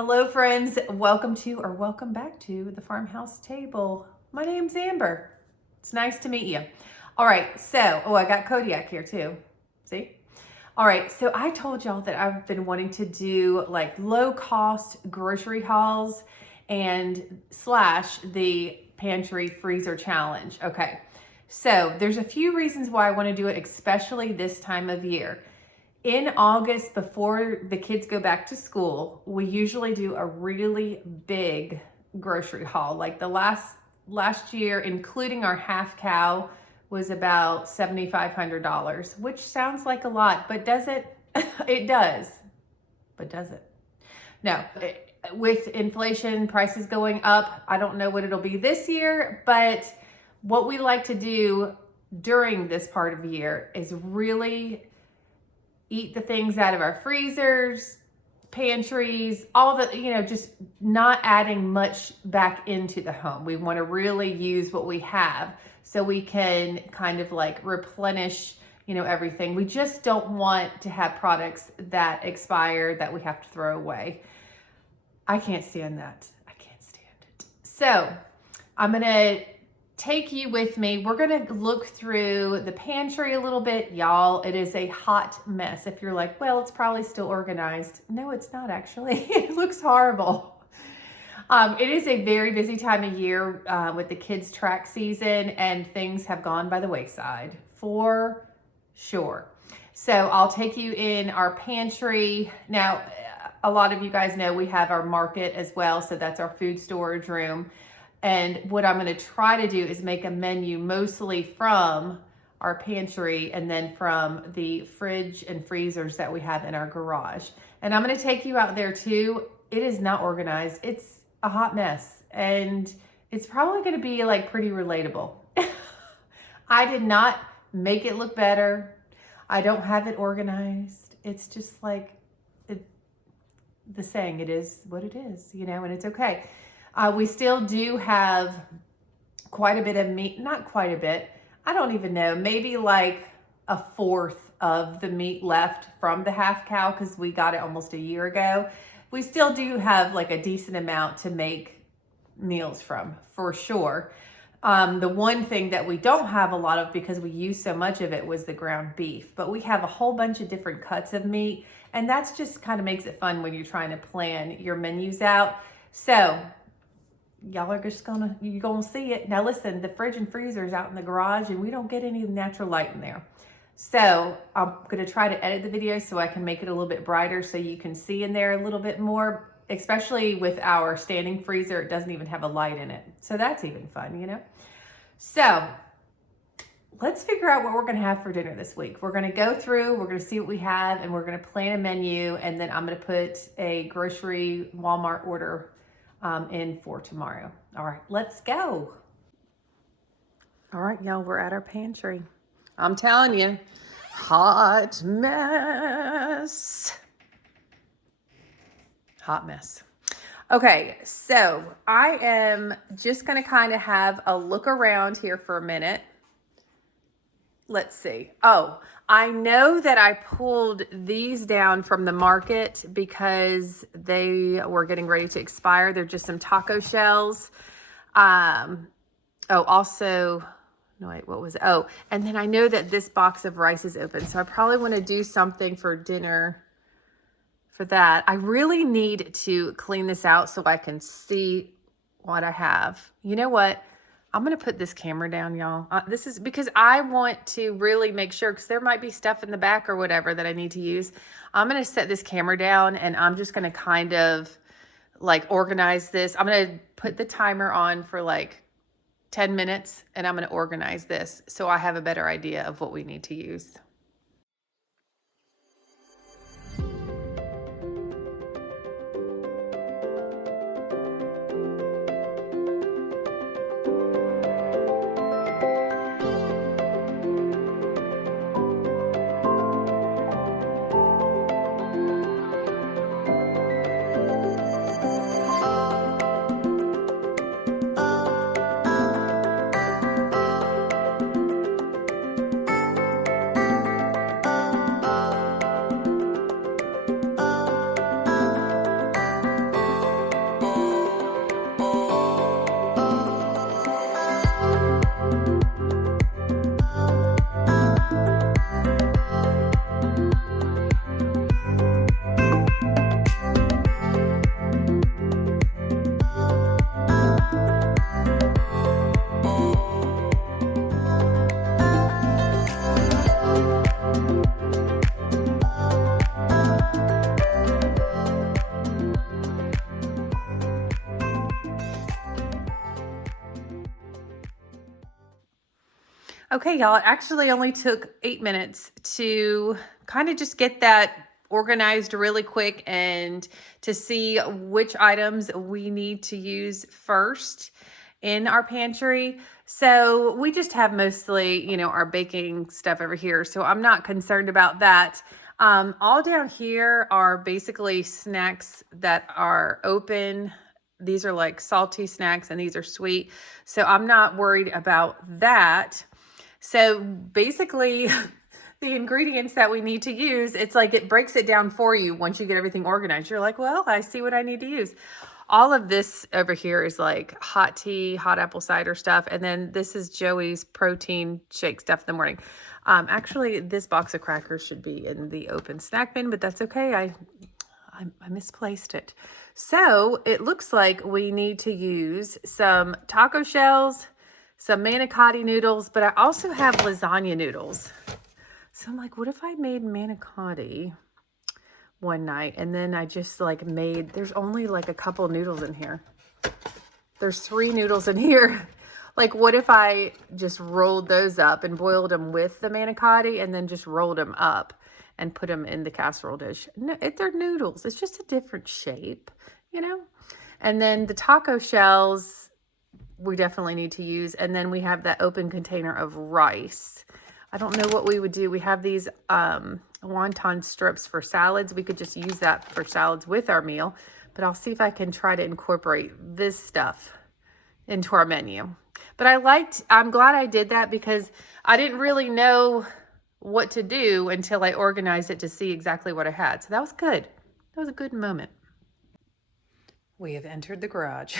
Hello friends, welcome back to the Farmhouse Table. My name's Amber. It's nice to meet you. All right, so, I got Kodiak here too. See? All right, so I told y'all that I've been wanting to do like low cost grocery hauls and slash the pantry freezer challenge. Okay, so there's a few reasons why I want to do it, especially this time of year. In August, before the kids go back to school, we usually do a really big grocery haul. Like the last year, including our half cow, was about $7,500, which sounds like a lot, but does it? It does, but does it? No. With inflation, prices going up, I don't know what it'll be this year, but what we like to do during this part of the year is really eat the things out of our freezers, pantries, all the, just not adding much back into the home. We want to really use what we have so we can kind of like replenish, everything. We just don't want to have products that expire that we have to throw away. I can't stand that. I can't stand it. So I'm going to take you with me. We're going to look through the pantry a little bit, y'all. It is a hot mess. If you're like, well, it's probably still organized. No, it's not actually. It looks horrible. It is a very busy time of year with the kids' track season, and things have gone by the wayside for sure. So I'll take you in our pantry. Now, a lot of you guys know we have our market as well. So that's our food storage room. And what I'm going to try to do is make a menu mostly from our pantry and then from the fridge and freezers that we have in our garage. And I'm going to take you out there too. It is not organized. It's a hot mess, and it's probably going to be like pretty relatable. I did not make it look better. I don't have it organized. It's just like the saying, it is what it is, and it's okay. We still do have quite a bit of meat, not quite a bit. I don't even know, maybe like a fourth of the meat left from the half cow because we got it almost a year ago. We still do have like a decent amount to make meals from, for sure. The one thing that we don't have a lot of because we use so much of it was the ground beef, but we have a whole bunch of different cuts of meat, and that's just kind of makes it fun when you're trying to plan your menus out. So y'all are just you're gonna see it. Now listen, the fridge and freezer is out in the garage and we don't get any natural light in there. So I'm gonna try to edit the video so I can make it a little bit brighter so you can see in there a little bit more, especially with our standing freezer. It doesn't even have a light in it. So that's even fun, So let's figure out what we're gonna have for dinner this week. We're gonna go through, we're gonna see what we have, and we're gonna plan a menu, and then I'm gonna put a grocery Walmart order in for tomorrow. All right, let's go. All right, y'all, we're at our pantry. I'm telling you, hot mess. Hot mess. Okay, so I am just gonna kind of have a look around here for a minute. Let's see. Oh, I know that I pulled these down from the market because they were getting ready to expire. They're just some taco shells. Also, no, wait, what was it? Oh, and then I know that this box of rice is open, so I probably want to do something for dinner for that. I really need to clean this out so I can see what I have. You know what? I'm going to put this camera down, y'all. This is because I want to really make sure, because there might be stuff in the back or whatever that I need to use. I'm going to set this camera down and I'm just going to kind of like organize this. I'm going to put the timer on for like 10 minutes and I'm going to organize this so I have a better idea of what we need to use. Okay, y'all, it actually only took 8 minutes to kind of just get that organized really quick and to see which items we need to use first in our pantry. So we just have mostly, our baking stuff over here. So I'm not concerned about that. All down here are basically snacks that are open. These are like salty snacks and these are sweet. So I'm not worried about that. So basically, the ingredients that we need to use, it's like it breaks it down for you once you get everything organized. You're like, well, I see what I need to use. All of this over here is like hot tea, hot apple cider stuff. And then this is Joey's protein shake stuff in the morning. Actually, this box of crackers should be in the open snack bin, but that's okay. I misplaced it. So it looks like we need to use some taco shells, some manicotti noodles, but I also have lasagna noodles. So I'm like, what if I made manicotti one night and then I just like there's only like a couple noodles in here. There's 3 noodles in here. Like, what if I just rolled those up and boiled them with the manicotti and then just rolled them up and put them in the casserole dish? No, they're noodles. It's just a different shape, And then the taco shells, we definitely need to use. And then we have that open container of rice. I don't know what we would do. We have these wonton strips for salads. We could just use that for salads with our meal. But I'll see if I can try to incorporate this stuff into our menu. But I'm glad I did that because I didn't really know what to do until I organized it to see exactly what I had. So that was good. That was a good moment. We have entered the garage.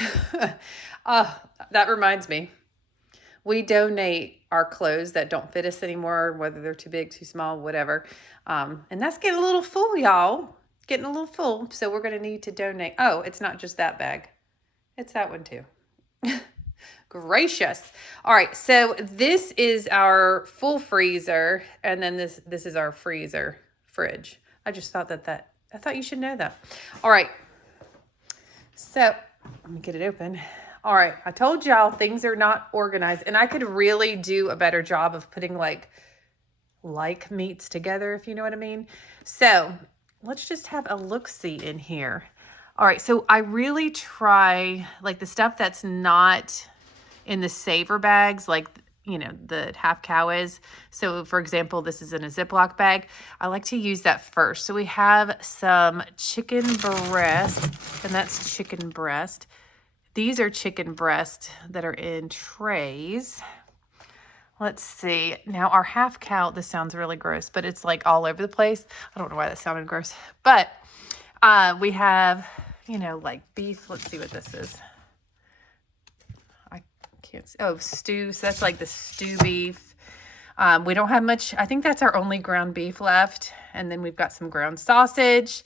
That reminds me. We donate our clothes that don't fit us anymore, whether they're too big, too small, whatever. And that's getting a little full, y'all. Getting a little full. So we're going to need to donate. Oh, it's not just that bag. It's that one too. Gracious. All right. So this is our full freezer. And then this is our fridge. I just thought I thought you should know that. All right. So let me get it open. All right. I told y'all things are not organized and I could really do a better job of putting like meats together, if you know what I mean. So let's just have a look-see in here. All right. So I really try like the stuff that's not in the saver bags, like, the half cow is. So for example, this is in a Ziploc bag. I like to use that first. So we have some chicken breast, and that's chicken breast. These are chicken breast that are in trays. Let's see. Now our half cow, this sounds really gross, but it's like all over the place. I don't know why that sounded gross, but we have, like beef. Let's see what this is. Stew. So that's like the stew beef. We don't have much. I think that's our only ground beef left. And then we've got some ground sausage.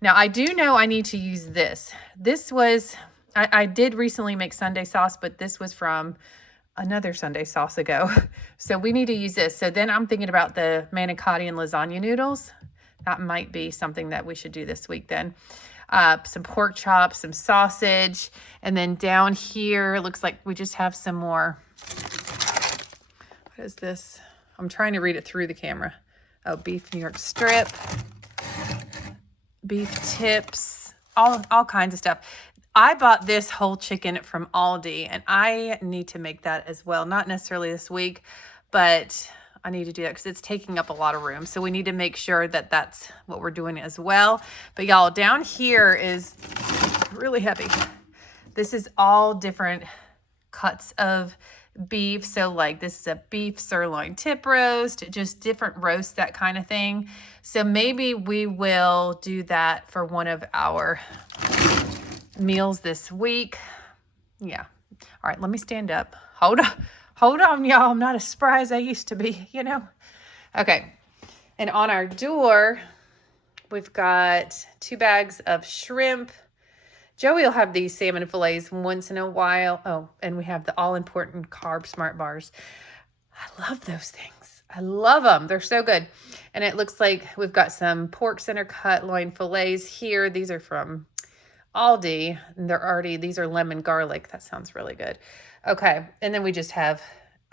Now I do know I need to use this. This was, I did recently make Sunday sauce, but this was from another Sunday sauce ago. So we need to use this. So then I'm thinking about the manicotti and lasagna noodles. That might be something that we should do this week then. Some pork chops, some sausage, and then down here, it looks like we just have some more. What is this? I'm trying to read it through the camera. Oh, beef New York strip, beef tips, all kinds of stuff. I bought this whole chicken from Aldi, and I need to make that as well. Not necessarily this week, but I need to do that because it's taking up a lot of room. So we need to make sure that that's what we're doing as well. But y'all, down here is really heavy. This is all different cuts of beef. So like this is a beef sirloin tip roast, just different roasts, that kind of thing. So maybe we will do that for one of our meals this week. Yeah. All right, let me stand up. Hold on, y'all. I'm not as spry as I used to be, Okay. And on our door, we've got 2 bags of shrimp. Joey will have these salmon fillets once in a while. Oh, and we have the all-important Carb Smart bars. I love those things. I love them. They're so good. And it looks like we've got some pork center cut loin fillets here. These are from Aldi. And these are lemon garlic. That sounds really good. Okay. And then we just have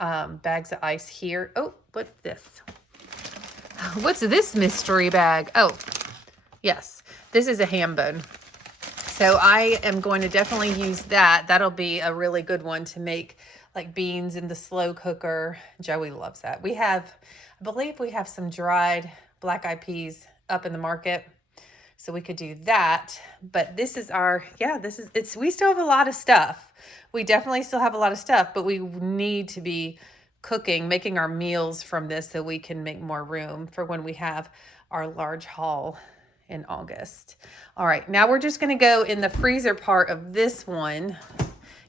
bags of ice here. Oh, what's this? What's this mystery bag? Oh, yes, this is a ham bone. So I am going to definitely use that. That'll be a really good one to make like beans in the slow cooker. Joey loves that. I believe we have some dried black eyed peas up in the market. So we could do that. But this is we still have a lot of stuff. We definitely still have a lot of stuff, but we need to be making our meals from this so we can make more room for when we have our large haul in August. All right, now we're just gonna go in the freezer part of this one.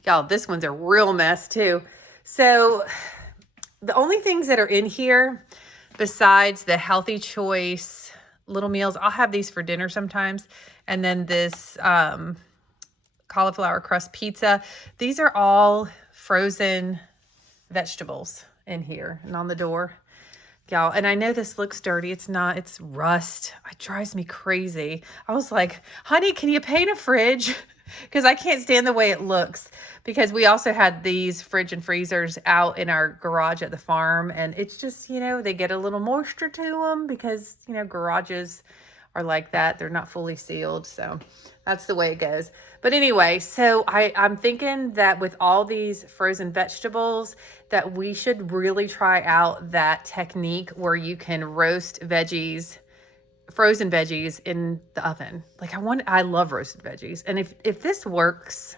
Y'all, this one's a real mess too. So the only things that are in here besides the Healthy Choice little meals, I'll have these for dinner sometimes, and then this cauliflower crust pizza. These are all frozen vegetables in here and on the door, y'all. And I know this looks dirty. It's not. It's rust. It drives me crazy. I was like, honey, can you paint a fridge? Because I can't stand the way it looks. Because we also had these fridge and freezers out in our garage at the farm, and it's just, they get a little moisture to them because, garages are like that. They're not fully sealed. So that's the way it goes. But anyway, so I'm thinking that with all these frozen vegetables, that we should really try out that technique where you can roast frozen veggies in the oven. Like I love roasted veggies. And if this works,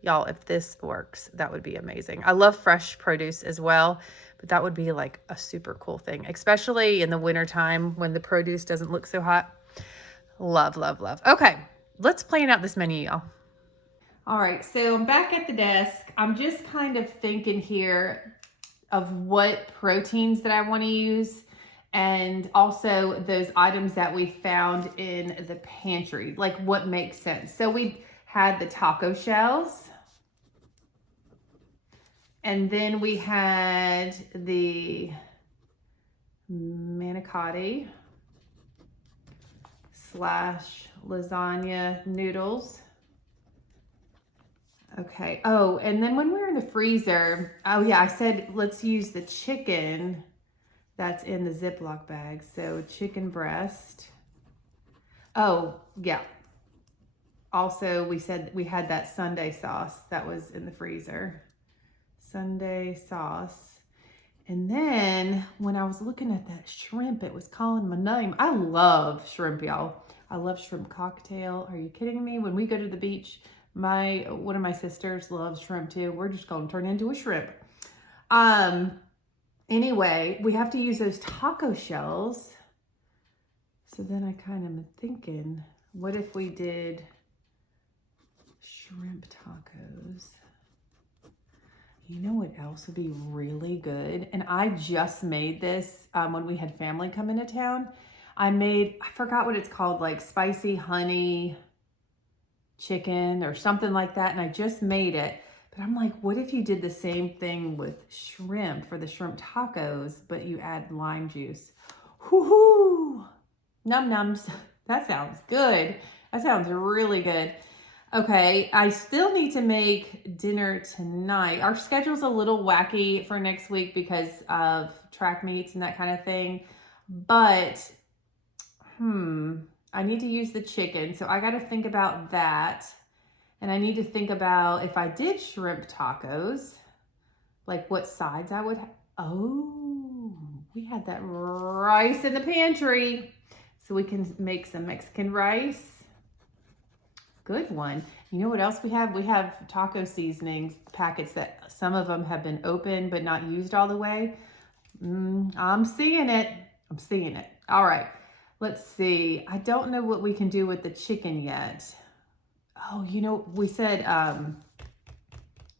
y'all, if this works, that would be amazing. I love fresh produce as well, but that would be like a super cool thing, especially in the wintertime when the produce doesn't look so hot. Love, love, love. Okay, let's plan out this menu, y'all. All right, so I'm back at the desk. I'm just kind of thinking here of what proteins that I want to use, and also those items that we found in the pantry, like what makes sense. So we had the taco shells, and then we had the manicotti / lasagna noodles. Okay. Oh, and then when we were in the freezer, oh yeah, I said let's use the chicken that's in the Ziploc bag. So chicken breast. Oh, yeah. Also, we said we had that Sunday sauce that was in the freezer. Sunday sauce. And then when I was looking at that shrimp, it was calling my name. I love shrimp, y'all. I love shrimp cocktail. Are you kidding me? When we go to the beach, one of my sisters loves shrimp too. We're just going to turn into a shrimp. Anyway, we have to use those taco shells. So then I kind of am thinking, what if we did shrimp tacos? You know what else would be really good? And I just made this when we had family come into town. I forgot what it's called, like spicy honey chicken or something like that. And I just made it. But I'm like, what if you did the same thing with shrimp for the shrimp tacos, but you add lime juice? Whoo-hoo! Num nums. That sounds good. That sounds really good. Okay, I still need to make dinner tonight. Our schedule's a little wacky for next week because of track meets and that kind of thing. But, I need to use the chicken. So I got to think about that. And I need to think about if I did shrimp tacos, like what sides I would have. Oh, we had that rice in the pantry. So we can make some Mexican rice. Good one. You know what else we have? We have taco seasonings packets that some of them have been open but not used all the way. I'm seeing it. I'm seeing it. All right. Let's see. I don't know what we can do with the chicken yet. Oh, we said,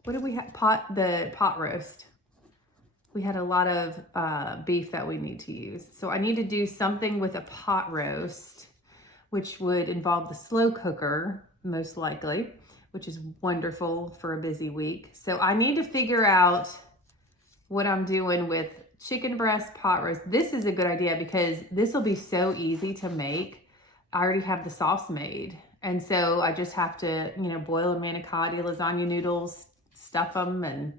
what did we have? The pot roast. We had a lot of beef that we need to use. So I need to do something with a pot roast, which would involve the slow cooker, most likely, which is wonderful for a busy week. So I need to figure out what I'm doing with chicken breast pot roast. This is a good idea because this will be so easy to make. I already have the sauce made. And so I just have to, boil a manicotti, lasagna noodles, stuff them, and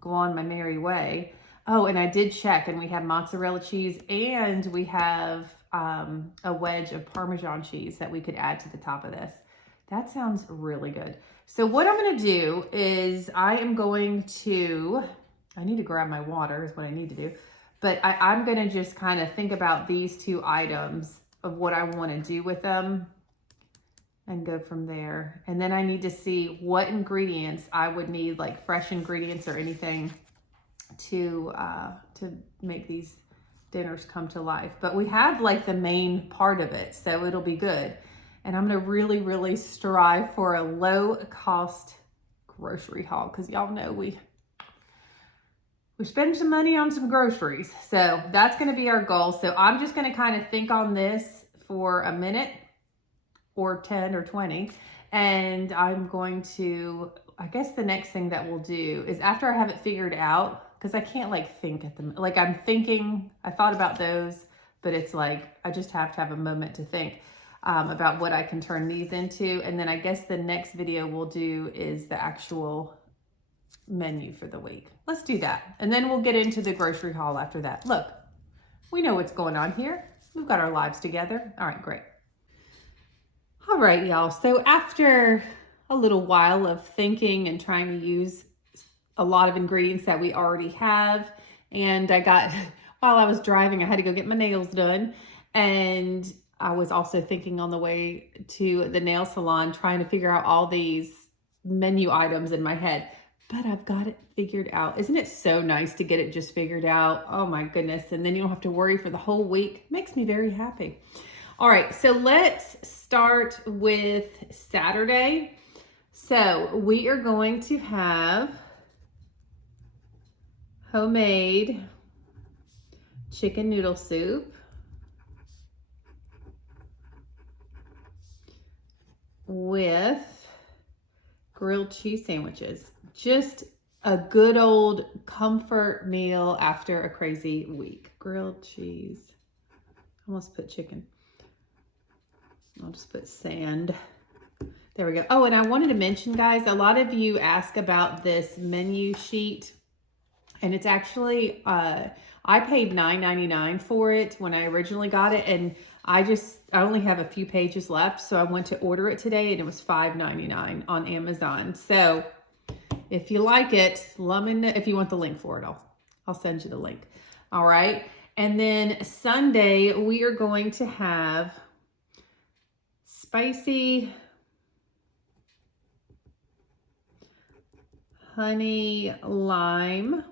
go on my merry way. Oh, and I did check, and we have mozzarella cheese, and we have a wedge of Parmesan cheese that we could add to the top of this. That sounds really good. So what I'm gonna do is I need to grab my water is what I need to do. But I'm gonna just kind of think about these two items of what I wanna do with them and go from there. And then I need to see what ingredients I would need, like fresh ingredients or anything to make these dinners come to life. But we have like the main part of it, so it'll be good. And I'm gonna really, really strive for a low cost grocery haul, because y'all know we spend some money on some groceries. So that's gonna be our goal. So I'm just gonna kind of think on this for a minute or 10 or 20. And I'm going to, I guess the next thing that we'll do is after I have it figured out, because I can't like think at the, like I'm thinking, I thought about those, but it's like, I just have to have a moment to think about what I can turn these into. And then I guess the next video we'll do is the actual menu for the week. Let's do that. And then we'll get into the grocery haul after that. Look, we know what's going on here. We've got our lives together. All right, great. All right, y'all. So after a little while of thinking and trying to use a lot of ingredients that we already have, and while I was driving, I had to go get my nails done. And I was also thinking on the way to the nail salon, trying to figure out all these menu items in my head. But I've got it figured out. Isn't it so nice to get it just figured out? Oh my goodness. And then you don't have to worry for the whole week. Makes me very happy. All right, so let's start with Saturday. So we are going to have homemade chicken noodle soup with grilled cheese sandwiches. Just a good old comfort meal after a crazy week. Grilled cheese. Almost put chicken. I'll just put sand. There we go. Oh, and I wanted to mention, guys, a lot of you ask about this menu sheet, and it's actually, I paid $9.99 for it when I originally got it, and I only have a few pages left, so I went to order it today, and it was $5.99 on Amazon. So if you like it, let me know. If you want the link for it, I'll send you the link. All right. And then Sunday, we are going to have spicy honey lime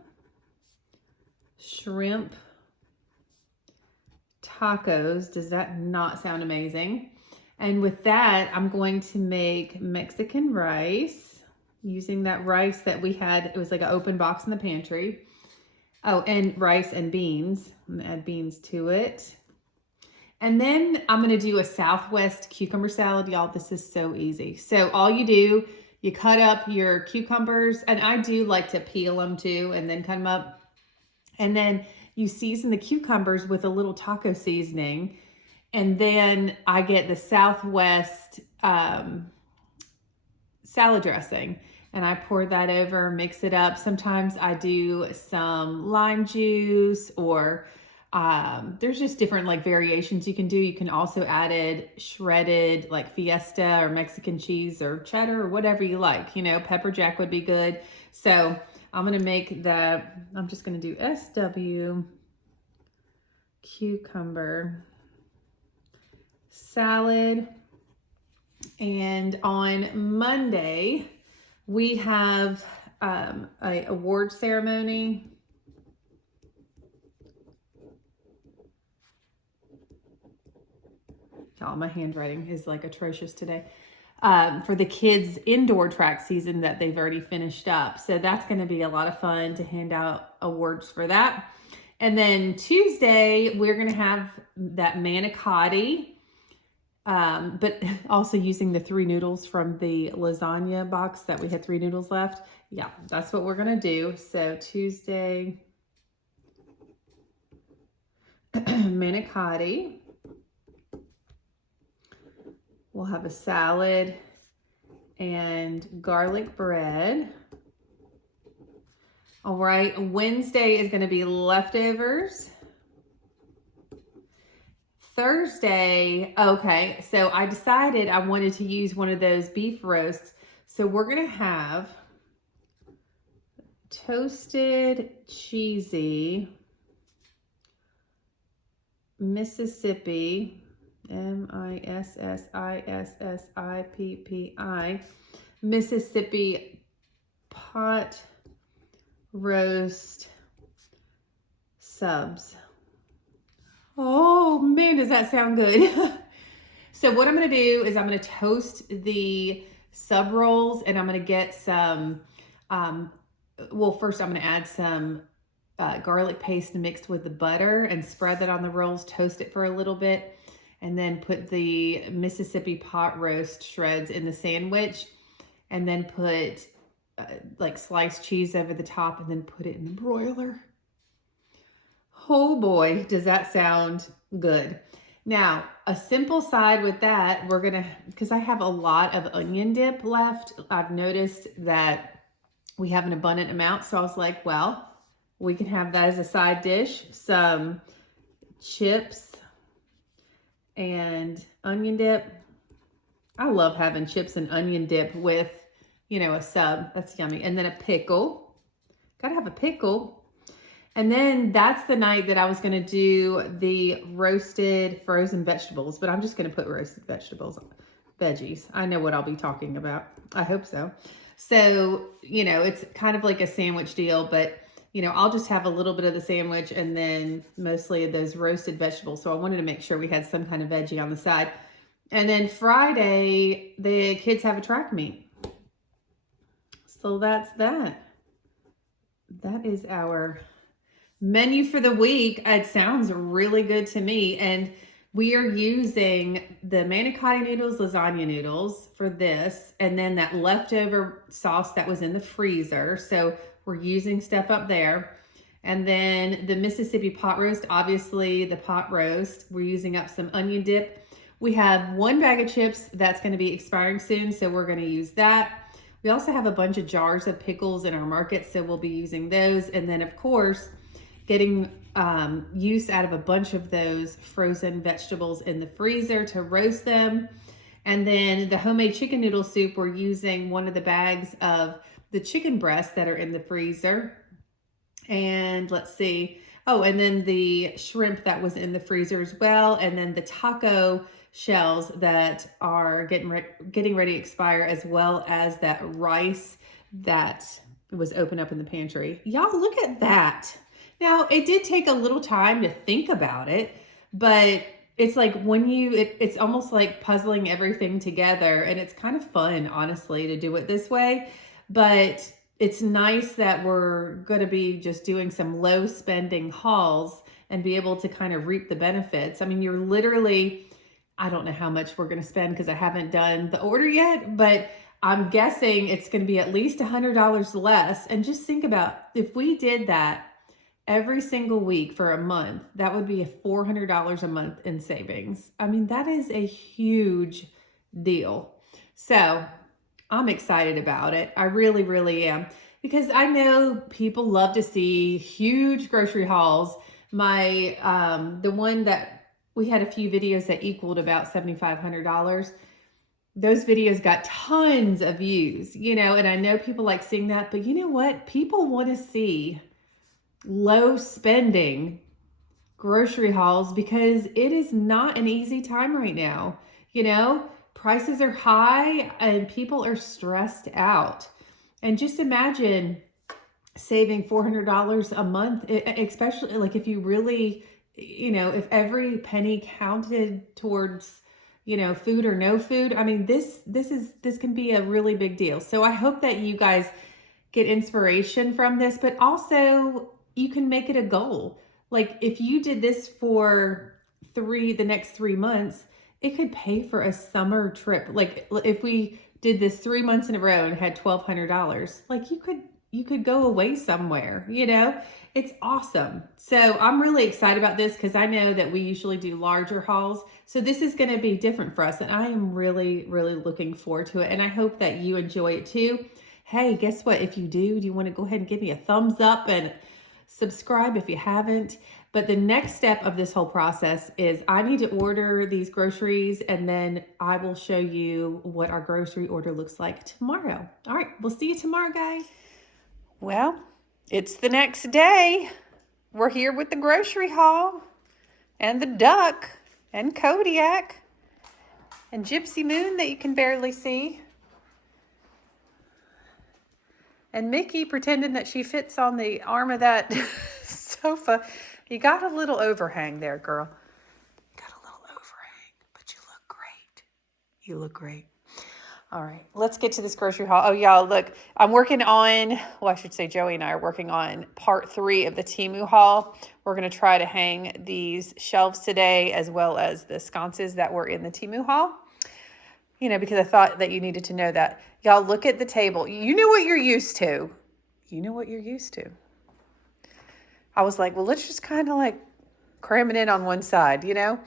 shrimp tacos. Does that not sound amazing? And with that, I'm going to make Mexican rice using that rice that we had. It was like an open box in the pantry. Oh, and rice and beans. I'm gonna add beans to it. And then I'm gonna do a Southwest cucumber salad. Y'all, this is so easy. So all you do, you cut up your cucumbers, and I do like to peel them too and then cut them up. And then you season the cucumbers with a little taco seasoning. And then I get the Southwest salad dressing, and I pour that over, mix it up. Sometimes I do some lime juice, or there's just different like variations you can do. You can also add shredded like Fiesta or Mexican cheese or cheddar or whatever you like. You know, pepper jack would be good. So I'm gonna make that. I'm just gonna do SW cucumber salad. And on Monday, we have a award ceremony. Y'all, my handwriting is like atrocious today. For the kids' indoor track season that they've already finished up. So that's going to be a lot of fun to hand out awards for that. And then Tuesday, we're going to have that manicotti. But also using the 3 noodles from the lasagna box that we had 3 noodles left. Yeah, that's what we're going to do. So Tuesday, manicotti. We'll have a salad and garlic bread. All right, Wednesday is going to be leftovers. Thursday, okay, so I decided I wanted to use one of those beef roasts. So we're going to have toasted cheesy Mississippi, Mississippi, Mississippi pot roast subs. Oh man, does that sound good? So what I'm gonna do is I'm gonna toast the sub rolls, and I'm gonna get some, well, first I'm gonna add some garlic paste mixed with the butter and spread that on the rolls, toast it for a little bit, and then put the Mississippi pot roast shreds in the sandwich, and then put like sliced cheese over the top, and then put it in the broiler. Oh boy, does that sound good. Now, a simple side with that, we're gonna, because I have a lot of onion dip left, I've noticed that we have an abundant amount, so I was like, well, we can have that as a side dish, some chips and onion dip. I love having chips and onion dip with, you know, a sub. That's yummy. And then a pickle. Gotta have a pickle. And then that's the night that I was gonna do the roasted frozen vegetables, but I'm just gonna put roasted vegetables, veggies. I know what I'll be talking about. I hope so. So, you know, it's kind of like a sandwich deal, but you know, I'll just have a little bit of the sandwich and then mostly those roasted vegetables. So I wanted to make sure we had some kind of veggie on the side. And then Friday, the kids have a track meet. So that's that. That is our menu for the week. It sounds really good to me. And we are using the manicotti noodles, lasagna noodles for this, and then that leftover sauce that was in the freezer. So we're using stuff up there. And then the Mississippi pot roast, obviously the pot roast, we're using up some onion dip. We have one bag of chips that's going to be expiring soon, so we're going to use that. We also have a bunch of jars of pickles in our market, so we'll be using those. And then of course, getting use out of a bunch of those frozen vegetables in the freezer to roast them. And then the homemade chicken noodle soup, we're using one of the bags of the chicken breasts that are in the freezer. And let's see. Oh, and then the shrimp that was in the freezer as well. And then the taco shells that are getting ready to expire, as well as that rice that was open up in the pantry. Y'all, look at that. Now, it did take a little time to think about it, but it's like when it's almost like puzzling everything together, and it's kind of fun, honestly, to do it this way. But it's nice that we're going to be just doing some low spending hauls and be able to kind of reap the benefits. I mean, you're literally, I don't know how much we're going to spend because I haven't done the order yet, but I'm guessing it's going to be at least $100 less. And just think about if we did that every single week for a month, that would be $400 a month in savings. I mean, that is a huge deal. So I'm excited about it. I really, really am. Because I know people love to see huge grocery hauls. The one that we had a few videos that equaled about $7,500. Those videos got tons of views, you know, and I know people like seeing that, but you know what? People want to see low spending grocery hauls because it is not an easy time right now. You know, prices are high and people are stressed out. And just imagine saving $400 a month, especially like if you really, you know, if every penny counted towards, you know, food or no food. I mean, this can be a really big deal. So I hope that you guys get inspiration from this, but also you can make it a goal. Like if you did this for the next 3 months, it could pay for a summer trip. Like if we did this 3 months in a row and had $1,200, like you could go away somewhere, you know, it's awesome. So I'm really excited about this because I know that we usually do larger hauls. So this is going to be different for us. And I am really, really looking forward to it. And I hope that you enjoy it too. Hey, guess what? If you do you want to go ahead and give me a thumbs up and subscribe if you haven't? But the next step of this whole process is I need to order these groceries, and then I will show you what our grocery order looks like tomorrow. All right, we'll see you tomorrow, guys. Well, it's the next day. We're here with the grocery haul and the duck and Kodiak and Gypsy Moon that you can barely see. And Mickey pretending that she fits on the arm of that sofa. You got a little overhang there, girl. You got a little overhang, but you look great. You look great. All right, let's get to this grocery haul. Oh, y'all, look, I'm working on, well, I should say Joey and I are working on part 3 of the Temu haul. We're going to try to hang these shelves today, as well as the sconces that were in the Temu haul. You know, because I thought that you needed to know that. Y'all, look at the table. You know what you're used to. You know what you're used to. I was like, well, let's just kind of like cram it in on one side, you know?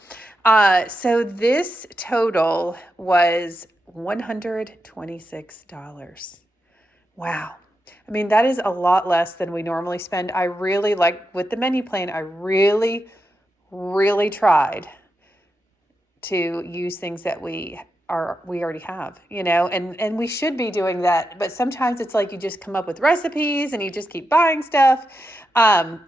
So this total was $126. Wow. I mean, that is a lot less than we normally spend. I really like, with the menu plan, I really tried to use things that we already have, you know, and we should be doing that. But sometimes it's like you just come up with recipes and you just keep buying stuff.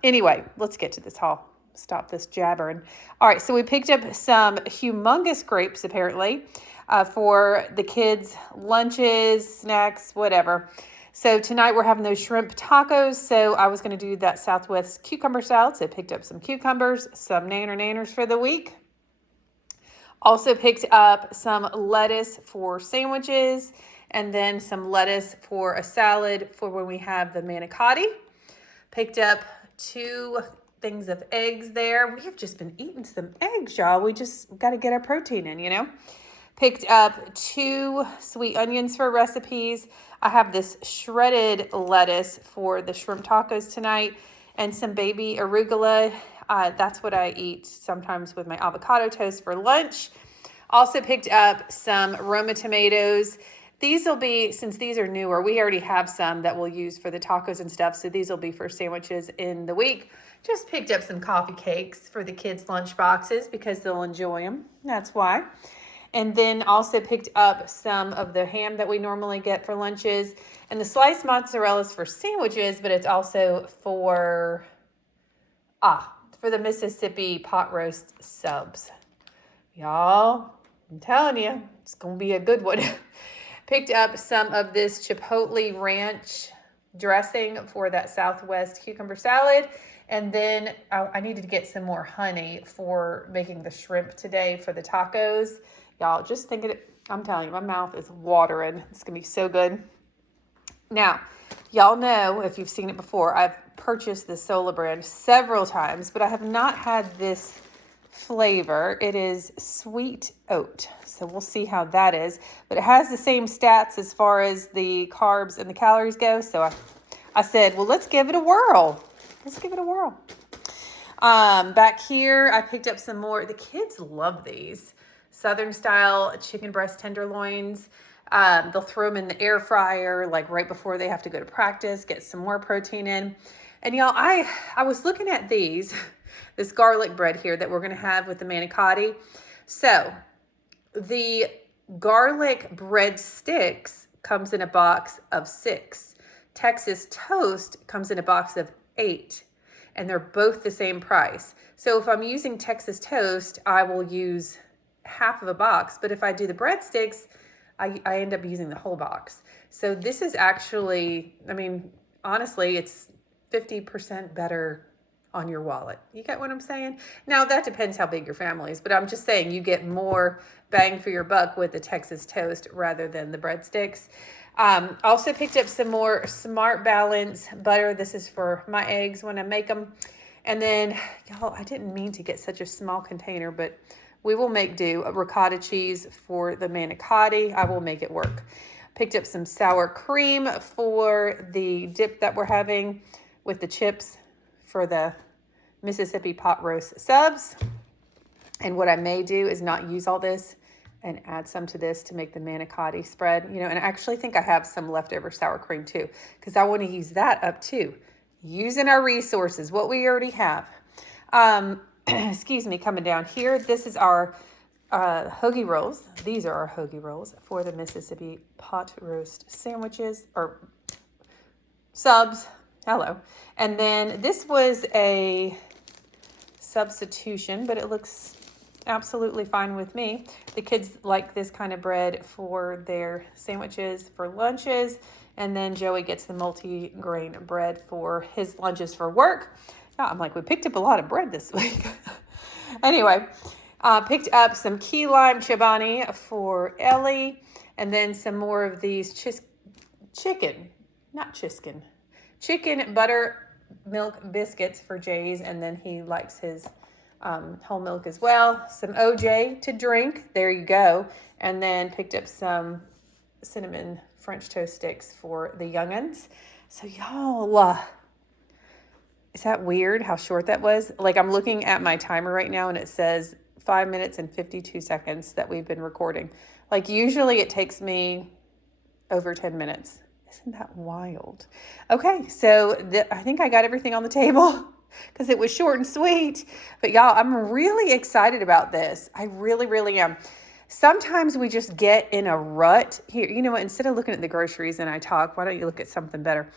Anyway, let's get to this haul. Stop this jabbering. All right, so we picked up some humongous grapes, apparently, for the kids' lunches, snacks, whatever. So tonight we're having those shrimp tacos. So I was going to do that Southwest cucumber salad. So I picked up some cucumbers, some nanners for the week. Also picked up some lettuce for sandwiches, and then some lettuce for a salad for when we have the manicotti. Picked up 2 things of eggs there. We have just been eating some eggs, y'all. We just got to get our protein in, you know. Picked up 2 sweet onions for recipes. I have this shredded lettuce for the shrimp tacos tonight, and some baby arugula. That's what I eat sometimes with my avocado toast for lunch. Also picked up some Roma tomatoes. These will be, since these are newer, we already have some that we'll use for the tacos and stuff. So these will be for sandwiches in the week. Just picked up some coffee cakes for the kids' lunch boxes because they'll enjoy them. That's why. And then also picked up some of the ham that we normally get for lunches. And the sliced mozzarellas for sandwiches, but it's also for the Mississippi pot roast subs. Y'all, I'm telling you, it's going to be a good one. Picked up some of this Chipotle ranch dressing for that Southwest cucumber salad. And then I needed to get some more honey for making the shrimp today for the tacos. Y'all, just thinking, I'm telling you, my mouth is watering. It's going to be so good. Now, y'all know, if you've seen it before, I've purchased the Sola brand several times, but I have not had this flavor. It is sweet oat. So we'll see how that is. But it has the same stats as far as the carbs and the calories go. So I said, well, let's give it a whirl. Let's give it a whirl. Back here, I picked up some more. The kids love these. Southern style chicken breast tenderloins. They'll throw them in the air fryer like right before they have to go to practice, get some more protein in. And y'all, I was looking at this garlic bread here that we're going to have with the manicotti. So the garlic bread sticks comes in a box of 6. Texas toast comes in a box of 8. And they're both the same price. So if I'm using Texas toast, I will use half of a box. But if I do the breadsticks, I end up using the whole box. So this is actually, I mean, honestly, it's 50% better on your wallet. You get what I'm saying? Now, that depends how big your family is, but I'm just saying you get more bang for your buck with the Texas toast rather than the breadsticks. Also picked up some more Smart Balance butter. This is for my eggs when I make them. And then, y'all, I didn't mean to get such a small container, but we will make do. A ricotta cheese for the manicotti. I will make it work. Picked up some sour cream for the dip that we're having with the chips for the Mississippi pot roast subs. And what I may do is not use all this and add some to this to make the manicotti spread, and I actually think I have some leftover sour cream too, because I want to use that up too. Using our resources, what we already have. Excuse me, coming down here, this is our hoagie rolls. These are our hoagie rolls for the Mississippi pot roast sandwiches, or subs. Hello. And then this was a substitution, but it looks absolutely fine with me. The kids like this kind of bread for their sandwiches for lunches, and then Joey gets the multi-grain bread for his lunches for work. Yeah, I'm like, we picked up a lot of bread this week. Anyway, picked up some key lime chobani for Ellie, and then some more of these chicken buttermilk biscuits for Jay's, and then he likes his whole milk as well. Some OJ to drink. There you go. And then picked up some cinnamon French toast sticks for the young'uns. So y'all, is that weird how short that was? Like, I'm looking at my timer right now and it says 5 minutes and 52 seconds that we've been recording. Like, usually it takes me over 10 minutes. Isn't that wild? Okay, so I think I got everything on the table because it was short and sweet. But y'all, I'm really excited about this. I really, really am. Sometimes we just get in a rut. Here, you know what? Instead of looking at the groceries and I talk, why don't you look at something better?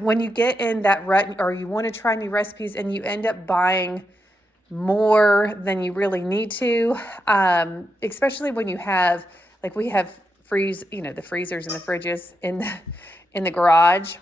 When you get in that rut or you want to try new recipes and you end up buying more than you really need to, especially when you have, like we have the freezers and the fridges in the garage.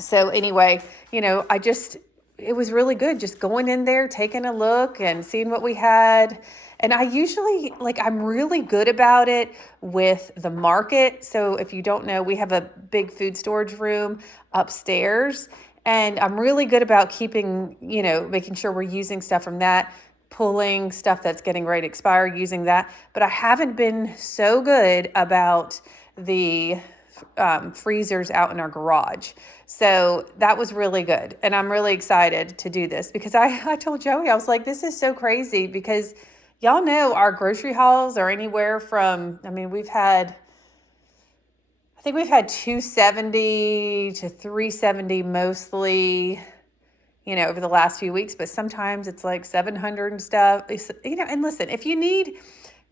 So anyway, it was really good just going in there, taking a look and seeing what we had. And I usually, I'm really good about it with the market. So if you don't know, we have a big food storage room upstairs, and I'm really good about keeping, making sure we're using stuff from that, pulling stuff that's getting ready to expire, using that. But I haven't been so good about the freezers out in our garage. So that was really good. And I'm really excited to do this because I told Joey, I was like, this is so crazy because y'all know our grocery hauls are anywhere from, I think we've had 270 to 370 mostly, over the last few weeks, but sometimes it's like 700 and stuff, and listen, if you need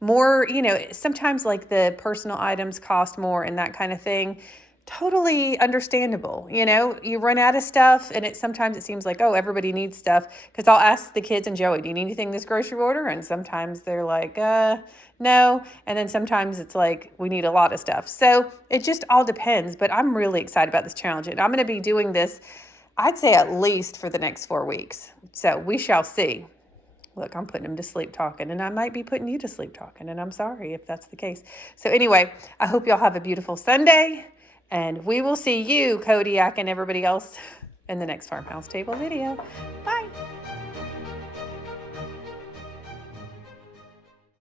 more, sometimes like the personal items cost more and that kind of thing. Totally understandable. You run out of stuff and sometimes it seems like, oh, everybody needs stuff. Cause I'll ask the kids and Joey, do you need anything this grocery order? And sometimes they're like, no. And then sometimes it's like, we need a lot of stuff. So it just all depends, but I'm really excited about this challenge. And I'm going to be doing this, I'd say at least for the next 4 weeks. So we shall see. Look, I'm putting him to sleep talking, and I might be putting you to sleep talking, and I'm sorry if that's the case. So anyway, I hope y'all have a beautiful Sunday, and we will see you, Kodiak, and everybody else in the next Farmhouse Table video. Bye.